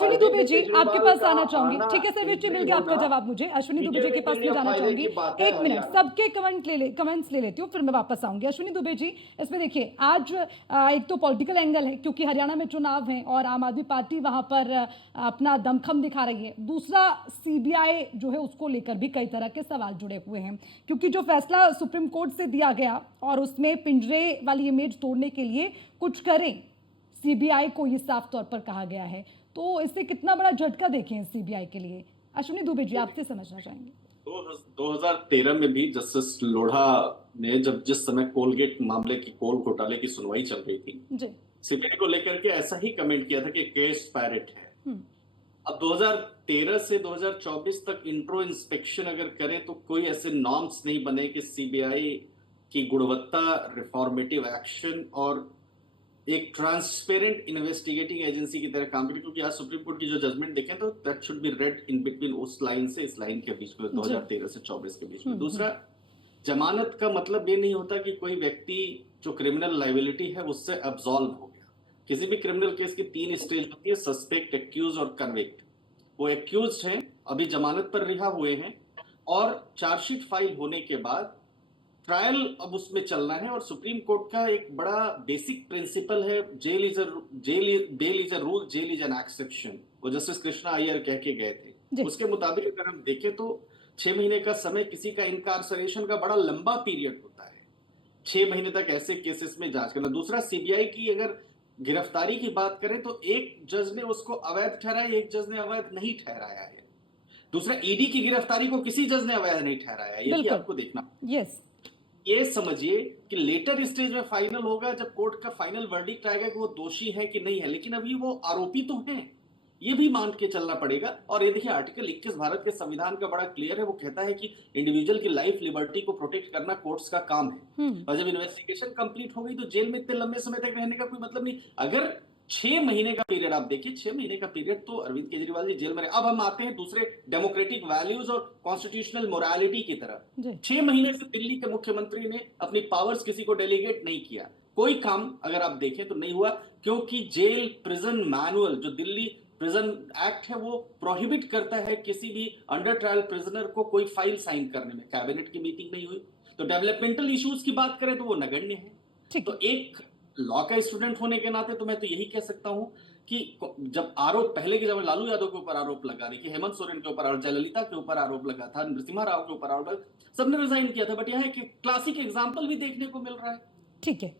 अश्विनी दुबे जी, आपके केजरीवाल पास का आना चाहूंगी। आना ठीक है सर्वेश जी, मिल एंट्री गया आपका होना जवाब मुझे। अश्विनी दुबे जी के बीजेपी के पास लिए मैं जाना फायदे चाहूंगी। की बात है एक मिनट, हरियाणा। सबके कमेंट्स ले लेती हूँ, फिर मैं वापस आऊंगी। अश्विनी दुबे जी, इसमें देखिए आज एक तो पॉलिटिकल एंगल है क्योंकि हरियाणा में चुनाव है और आम आदमी पार्टी वहां पर अपना दमखम दिखा रही है। दूसरा, सीबीआई जो है उसको लेकर भी कई तरह के सवाल जुड़े हुए हैं क्योंकि जो फैसला सुप्रीम कोर्ट से दिया गया और उसमें पिंजरे वाली इमेज तोड़ने के लिए कुछ करें, सीबीआई को ये साफ तौर पर कहा गया है। तो इससे कितना बड़ा झटका देखें सीबीआई के लिए? अश्विनी दुबे जी, आपसे समझना चाहेंगे। 2013 में भी जस्टिस लोढ़ा ने जब जिस समय कोलगेट मामले की कोल घोटाले की सुनवाई चल रही थी, जी। सीबीआई को लेकर के ऐसा ही कमेंट किया था कि केस पैरेट है। हम्म। अब 2013 से 2024 तक इंट्रो इंस्पेक्शन अगर करें तो कोई ऐसे नॉर्म्स नहीं बने कि सीबीआई की गुणवत्ता, रिफॉर्मेटिव एक्शन और एक ट्रांसपेरेंट इन्वेस्टिगेटिंग एजेंसी की तरह काम करें, क्योंकि आज सुप्रीम कोर्ट की जो जजमेंट देखें तो that should be red in between उस लाइन से इस लाइन के बीच में, जी। 2013 से 24 के बीच में। हम्म। दूसरा, जमानत का मतलब ये नहीं होता कि कोई व्यक्ति जो क्रिमिनल लाइबिलिटी है उससे अब्सॉल्व हो गया। किसी भी क्रिमिनल केस की 3 स्टेज होती है, सस्पेक्ट, एक्यूज और कन्विक्ट। वो एक्यूज हैं, अभी जमानत पर रिहा हुए हैं और चार्जशीट फाइल होने के बाद ट्रायल अब उसमें चलना है। और सुप्रीम कोर्ट का एक बड़ा बेसिक प्रिंसिपल है, bail is a rule, jail is an exception. वो जस्टिस कृष्णा अय्यर कह के गए थे। जी। उसके मुताबिक अगर हम देखें तो 6 महीने का समय किसी का इनकार्सरेशन का बड़ा लंबा पीरियड होता है। 6 महीने तक ऐसे केसेस में जांच करना। दूसरा, सीबीआई की अगर गिरफ्तारी की बात करें तो एक जज ने उसको अवैध ठहराया, एक जज ने अवैध नहीं ठहराया है। दूसरा, ईडी की गिरफ्तारी को किसी जज ने अवैध नहीं ठहराया, ये भी बिल्कुल। आपको देखना। यस। ये समझिए कि लेटर स्टेज में फाइनल होगा जब कोर्ट का फाइनल वर्डिक्ट आएगा कि वो दोषी है कि नहीं है, लेकिन अभी वो आरोपी तो हैं, ये भी मान के चलना पड़ेगा। और ये देखिए, आर्टिकल 21 भारत के संविधान का बड़ा क्लियर है। वो कहता है कि इंडिविजुअल की लाइफ लिबर्टी को प्रोटेक्ट करना कोर्ट्स का काम है। और जब इन्वेस्टिगेशन कंप्लीट हो गई तो जेल में इतने लंबे समय तक रहने का कोई मतलब नहीं। अगर 6 महीने का पीरियड आप देखिए, 6 महीने का पीरियड तो अरविंद केजरीवाल जी जेल में रहे। अब हम आते हैं दूसरे डेमोक्रेटिक वैल्यूज और कॉन्स्टिट्यूशनल मोरालिटी की तरफ। जी। 6 महीने से दिल्ली के मुख्यमंत्री ने अपनी पावर्स किसी को डेलीगेट नहीं किया। कोई काम अगर आप देखें तो नहीं हुआ, क्योंकि जेल प्रिजन मैनुअल जो दिल्ली प्रिजन एक्ट है वो प्रोहिबिट करता है किसी भी अंडर ट्रायल प्रिजनर को कोई फाइल साइन करने में। कैबिनेट की मीटिंग नहीं हुई। तो डेवलपमेंटल इश्यूज की बात करें तो वो नगण्य है। ठीक तो है। एक लॉ का स्टूडेंट होने के नाते तो मैं तो यही कह सकता हूं कि जब आरोप पहले के जब लालू यादव के ऊपर आरोप लगा, देखिए हेमंत सोरेन के ऊपर आरोप, जयललिता के ऊपर आरोप लगा था, नरसिम्हा राव के ऊपर आरोप लगा, सबने रिजाइन किया था। बट यहाँ एक क्लासिक एग्जाम्पल भी देखने को मिल रहा है। ठीक है।